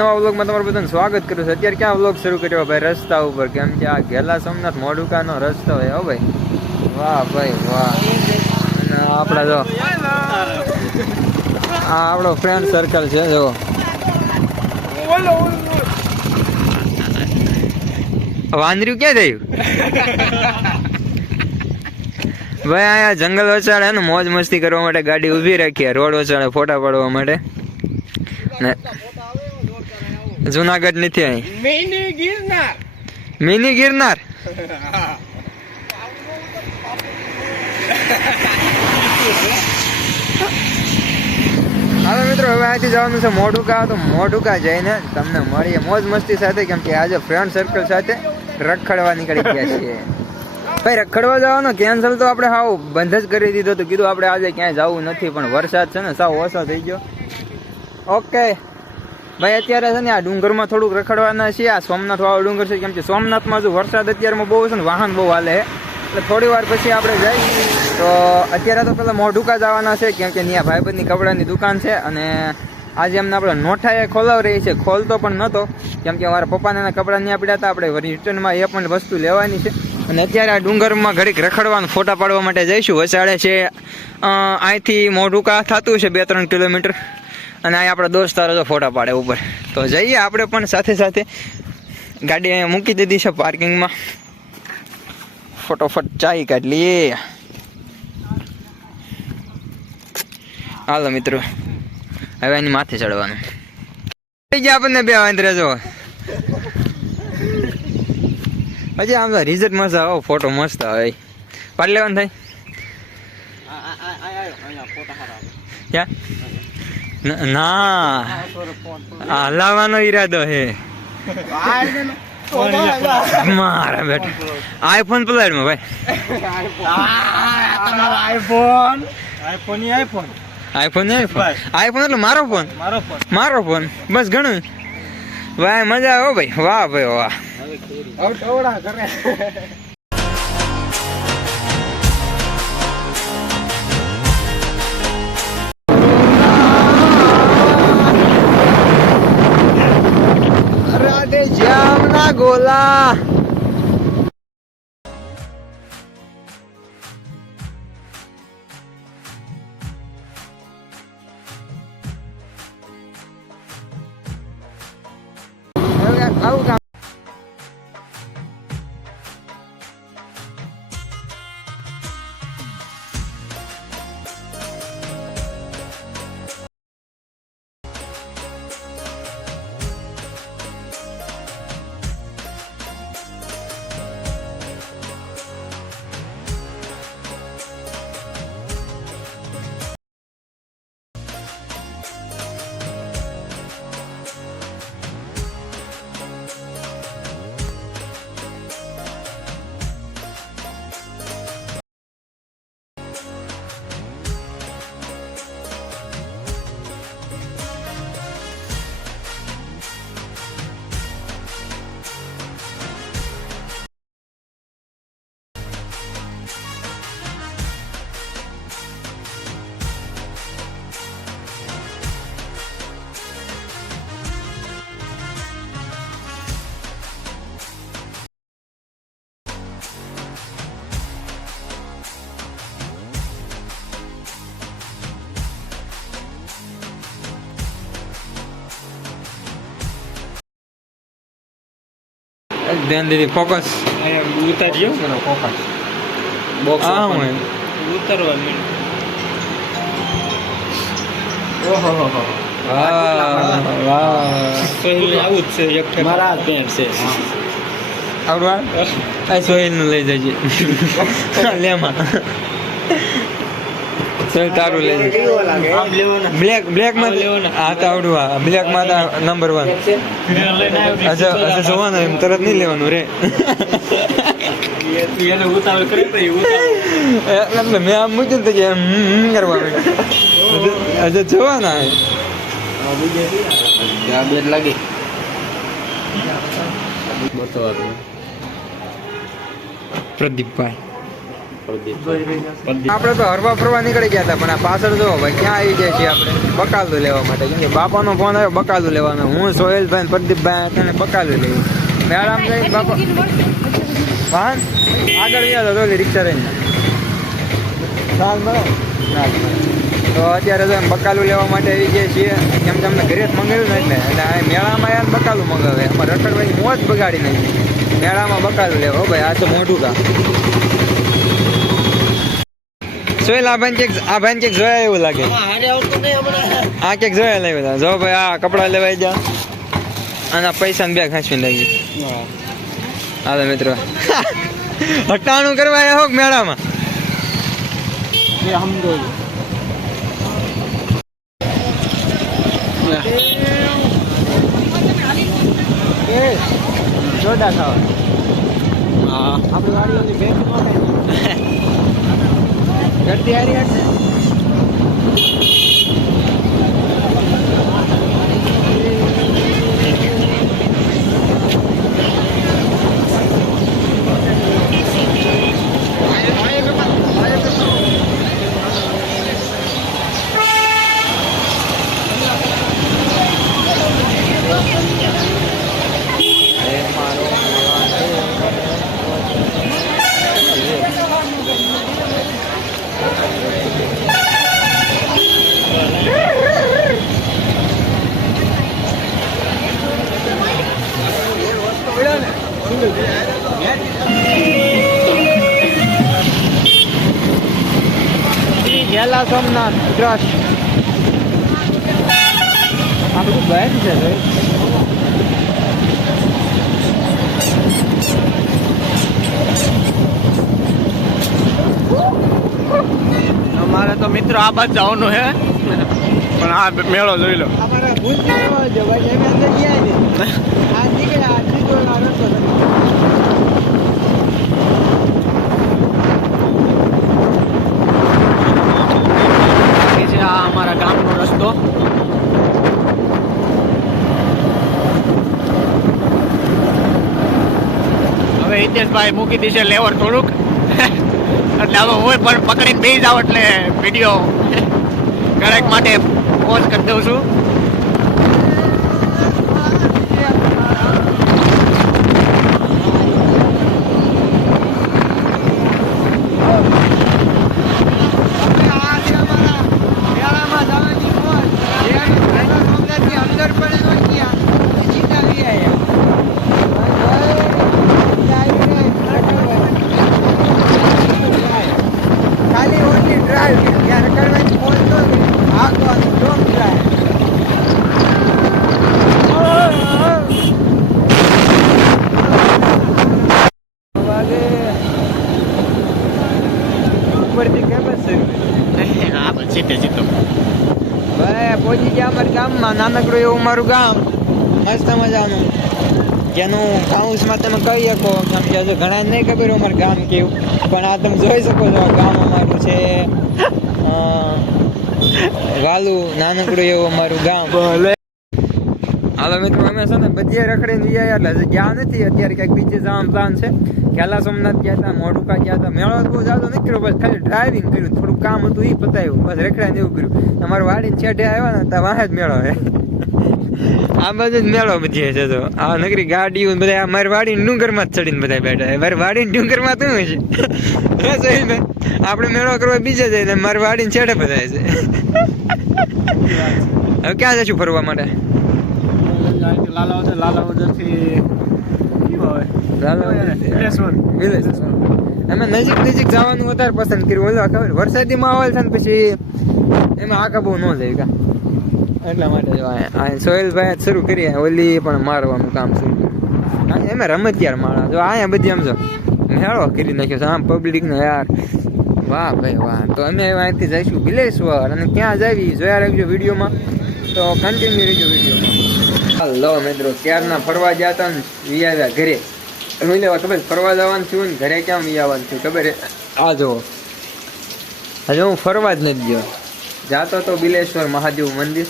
નવા વ્લોગમાં તમારું બધાનું સ્વાગત કરું છું. અત્યારે ક્યાં વ્લોગ શરૂ કર્યો? ભાઈ, રસ્તા ઉપર. કેમ કે આ ઘેલા સોમનાથ મોડુકાનો રસ્તો હોય હો ભાઈ. વાહ ભાઈ, વાહ. અને આપણા જો, આ આપણો ફ્રેન્ડ સર્કલ છે, જો. વાંદર્યું ક્યાં થયું? ભાઈ, અહીંયા જંગલ વચાડે ને મોજ મસ્તી કરવા માટે ગાડી ઊભી રાખી, રોડ વચાડે ફોટા પાડવા માટે. ને જુનાગઢ નથી અહીં. મિની ગિરનાર. મિની ગિરનાર? હવે મિત્રો હવે અહીંથી જવાનું છે મોઢુકા. તો મોઢુકા જઈને તમને મળીએ. મોજ મસ્તી સાથે કેમ કે આજે ફ્રેન્ડ સર્કલ સાથે રખડવા નીકળી ગયા છીએ. ભાઈ રખડવા જવાનો કેન્સલ તો આપણે હાવ બંધ જ કરી દીધો તો કીધું આપણે આજે ક્યાંય જવું નથી પણ વરસાદ છે ને સાવ ઓછો થઈ ગયો. ઓકે ભાઈ, અત્યારે છે ને આ ડુંગરમાં થોડુંક રખડવાના છીએ. આ સોમનાથ વાળો ડુંગર છે. કેમ કે સોમનાથમાં જો વરસાદ અત્યારમાં બહુ છે ને વાહન બહુ હાલે એટલે થોડી વાર પછી આપણે જઈએ તો અત્યારે તો પેલા મોઢુકા જવાના છે, કેમ કે ત્યાં ભાઈબંધની કપડાની દુકાન છે અને આજે એમને આપણે નોઠાએ ખોલાવ રહી છે. ખોલતો પણ નહોતો કેમ કે અમારા પપ્પાને એના કપડાં નહીં પડ્યા હતા. આપણે રિટર્નમાં એ પણ વસ્તુ લેવાની છે. અને અત્યારે આ ડુંગરમાં ઘડીક રખડવાનું ફોટા પાડવા માટે જઈશું. વસાડે છે અહીંથી મોઢુકા થતું છે બે ત્રણ કિલોમીટર. અને અહીં આપણા દોસ્તારો તો ફોટા પાડે ઉપર. તો જઈએ આપણે પણ સાથે સાથે. ગાડી અહીંયા મૂકી દીધી છે પાર્કિંગમાં. ફટોફટ ચાઈ કાઢ લઈએ હાલો મિત્રો. હવે એની માથે ચડવાનું. થઈ ગયા આપણને બે વાંદરા જો. હજી આમ તો રિઝલ્ટ મસ્ત આવો ફોટો મસ્ત આવે. પાડી લેવાનું થાય? ક્યાં? ન- હલાવવાનો ઈરાદો હે. મારા બેટા. આઈફોન પલાડમાં ભાઈ. IPhone iPhone iPhone? IPhone iPhone iPhone એટલે મારો ફોન? મારો ફોન. મારો ફોન? બસ ઘણું. ભાઈ મજા આવે ભાઈ. વાહ ભાઈ વાહ. Gola. Aku ધ્યાન દીધી ફોકસ ઉતાર્યો ફોકસ બોક્સ હા હું એમ. ઉતારવા મીણ ઓહો હો હો. વાહ વાહ. પહેલે આવું જ છે એક મારા પેન્ટ છે. આવડવા આ સોહિલનું લઈ જજે. લેમાં સોહિલ તારું લઈ બ્લેક બ્લેકમાં. હા તો આવડવા બ્લેકમાં નંબર વન અચ્છા અચ્છા જોવાનું એમ, તરત નહીં લેવાનું રે. તો એટલે મેં આમ મૂક્યું તો એમ, હમ હમ કરવા માંડ્યું. અચ્છા જોવાના પ્રદીપભાઈ. પ્રદીપ આપણે તો હરવા ફરવા નીકળી ગયા હતા પણ આ પાછળ જો ભાઈ ક્યાં આવી ગયા છીએ આપણે? બકાલું લેવા માટે. કેમ કે બાપાનો ફોન આવ્યો બકાલું લેવાનો. હું સોહેલભાઈ ને પ્રદીપભાઈ અને બકાલું લેવું મેળામ જઈ બાપા વાહન આગળ ગયા તો રિક્ષા રહીને ચાલ તો અત્યારે તો એમ બકાલું લેવા માટે આવી ગયા છીએ. કેમ કે અમને ઘરે જ મંગાવ્યું ને એટલે. એટલે આ મેળામાં આવ્યા ને બકાલું મંગાવે. અમારે રખડવાની મોજ બગાડી નાખી. મેળામાં બકાલું લેવા. ભાઈ આ તો મોઢું કામ. સોહેલ આ ભાઈ ક્યાંક આ ભાઈ ક્યાંક જોયા એવું લાગે. આ ક્યાંક જોયા હતા જો ભાઈ આ કપડાં લેવાઈ જા અને પૈસા બેગ હાંચવીને લાગી હાલો મિત્રો. હટાણું કરવા આવ્યા હોક મેળામાં? જોરદાર ખાવા. આપણી ગાડી ઓલી ગડતી હારી હટશે ઘેલા સોમનાથ ટ્રસ્ટ આ બધું બેન છે અમારે તો મિત્ર આ બાજુ જવાનું હે. પણ આ મેળો જોઈ લો. અમારા ભૂત ના આવવા દો ભાઈ એમ અંદર ગયા ને આ નીકળ્યા આ સીધો આ રસ્તો આ અમારા ગામનો રસ્તો. હવે હિતેશભાઈ મૂકી દીશે લેવર થોડુંક. એટલે હવે હું પણ પકડીને બેસી જાઉં એટલે વીડિયો ઘરેક માટે પોઝ કરી દઉં છું આ છે અમારા મેળામાં જવાની મોજ. જેનું ઘરનું સોમનાથથી અંદર પણ ન ગયા. સીધા વી આયા. ખાલી ઓનલી ડ્રાઈવ ત્યાં રખડવાની મોજ નહોતી. હાંકવાનું, long drive. વાગે ઉપરથી કેમ છે હા બસ સીધે સીધો ભાઈ પહોંચી ગયા અમારા ગામમાં નાનકડું એવું મારું ગામ મસ્ત મજાનું. જેનું કાઉન્સમાં તમે કહી શકો કેમ કે હજુ ઘણા નહીં ખબર અમારું ગામ કેવું. પણ આ તમે જોઈ શકો છો ગામ અમારું છે. વાલુ નાનકડું એવું અમારું ગામ. હાલો મિત્રો અમે છે ને બધે રખડીને જઈ એટલે હજી ગયા નથી. અત્યારે ક્યાંક બીજે જવાનો પ્લાન છે. ખેલા સોમનાથ ગયા હતા મોડુકા ગયા હતા. મેળો તો બહુ જાતો નથી કર્યો બસ ખાલી ડ્રાઇવિંગ કર્યું. થોડું કામ હતું એ પતાવ્યું બસ રખડાઈને એવું કર્યું. તમારું વાડીને છેઠે આવ્યા ને ત્યાં વાહ જ મેળો હે. આ બધું જ મેળો બધી છે તો. આ નગરી ગાડીઓ બધા આ મારી વાડી ડુંગરમાં જ ચડીને બધા બેઠા મારી વાડી ડુંગરમાં તો શું છે. હે સોહિલભાઈ? આપણે મેળો કરવા બીજે જાય ને મારી વાડીને છેડે બધા છે. હવે ક્યાં જશું ફરવા માટે? લાલાવદર લાલાવદરથી. અમે નજીક નજીક જવાનું વધારે પસંદ કર્યું. ઓલા ખબર વરસાદી માહોલ છે ને પછી એમાં આખા બહુ ન જાય કા એટલા માટે જો આ- સોહેલભાઈ જ શરૂ કરી ઓલી પણ મારવાનું કામ શરૂ એમ એમાં રમતિયાર માળા જો અહીંયા બધી આમ જો મેળો કરી નાખ્યો છે. આમ પબ્લિક ને યાર. વાહ ભાઈ વાહ. તો અમે અહીંથી જઈશું બિલેશ્વર અને ક્યાં જાવી જોયા રાખજો વિડીયોમાં. તો કન્ટિન્યુ રહેજો વિડીયોમાં. હલો મિત્રો, ક્યારના ફરવા ગયા હતા ને? વિયાવ્યા ઘરે. લેવા ખબર ફરવા જવાનું થયું ને ઘરે ક્યાં વિયાવાનું થયું? ખબર આ જુઓ. હજુ હું ફરવા જ નથી ગયો. જાતો તો બિલેશ્વર મહાદેવ મંદિર.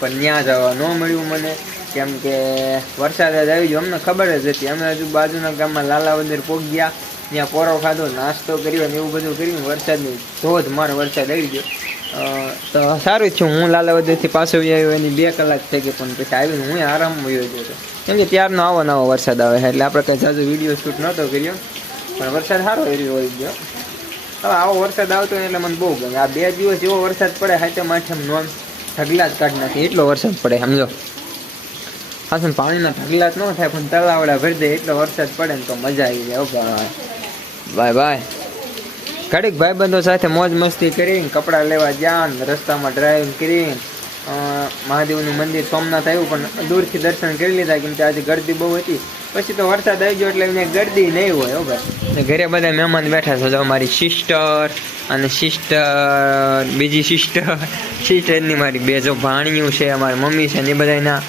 પણ ત્યાં જવા ન મળ્યું મને. કેમ કે વરસાદ જ આવી ગયો, અમને ખબર જ હતી. અમે હજુ બાજુના ગામમાં લાલા મંદિર પહોંચી ગયા ત્યાં પોરો ખાધો, નાસ્તો કર્યો ને એવું બધું કર્યું. વરસાદની ધોધ, મારો વરસાદ આવી ગયો. તો સારું છું હું લાલાવદરથી પાછો આવ્યો, એની બે કલાક થઈ ગઈ, પણ પછી આવીને હું આરામ વયો ગયો હતો. કેમ કે ત્યારનો આવો નવો વરસાદ આવે એટલે આપણે કંઈ જાજુ વીડિયો શૂટ નહોતો કર્યો. પણ વરસાદ સારો એરિયો હોય ગયો. હવે આવો વરસાદ આવતો એટલે મને બહુ ગમે. આ બે દિવસ એવો વરસાદ પડે, હાથે માઠેમ નોન ઢગલા જ કાઢ નાખે, એટલો વરસાદ પડે, સમજો. હા છે પાણીના ઢગલા જ ન થાય, પણ તળાવડા ભરી દે, એટલો વરસાદ પડે ને તો મજા આવી જાય ભાઈ બાય બાય. ઘડીક ભાઈબંધો સાથે મોજ મસ્તી કરીને કપડાં લેવા જ્યાં રસ્તામાં ડ્રાઇવિંગ કરીને મહાદેવનું મંદિર સોમનાથ આવ્યું, પણ દૂરથી દર્શન કરી લીધા, કેમ કે આજે ગરદી બહુ હતી. પછી તો વરસાદ આવી ગયો એટલે એને ગરદી નહીં હોય, હો ને ઘરે બધા મહેમાન બેઠા છે, જો મારી સિસ્ટર અને સિસ્ટર બીજી સિસ્ટર સિસ્ટરની મારી બે જો ભાણિયું છે મારી મમ્મી છે, ને એ બધા એના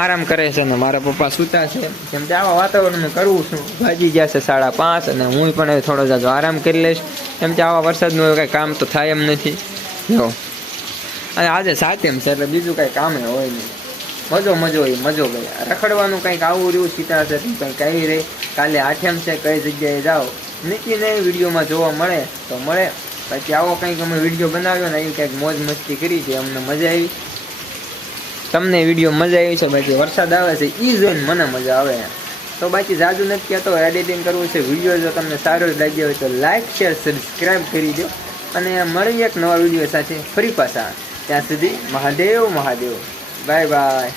આરામ કરે છે, ને મારા પપ્પા સૂતા છે. કેમ કે આવા વાતાવરણમાં કરવું છું. ભાજી ગયા છે સાડા પાંચ અને હું પણ થોડો જાજો આરામ કરી લઈશ. કેમ કે આવા વરસાદનું કાંઈ કામ તો થાય એમ નથી. જો. અને આજે સાતેમ છે એટલે બીજું કાંઈ કામે હોય નહીં. મજો મજો એ, મજો ગયા. રખડવાનું કંઈક આવું રહ્યું સીતા છે કંઈક આવી રહી કાલે આઠેમ છે, કઈ જગ્યાએ જાઓ. નહીં વિડીયોમાં જોવા મળે તો મળે. પછી આવો કંઈક અમે વીડિયો બનાવ્યો ને એવી કંઈક મોજ મસ્તી કરી છે, અમને મજા આવી. તમને વીડિયો મજા આવી છે, બાકી વરસાદ આવે છે એ જોઈને મને મજા આવે. તો બાકી જાજુ નથી કહેતો એડિટિંગ કરવું છે, વીડિયો જો તમને સારો લાગ્યો હોય તો લાઈક શેર સબસ્ક્રાઈબ કરી દો. અને મળીએ એક નવા વીડિયો સાથે. ફરી પાછા. ત્યાં સુધી મહાદેવ મહાદેવ. Bye bye.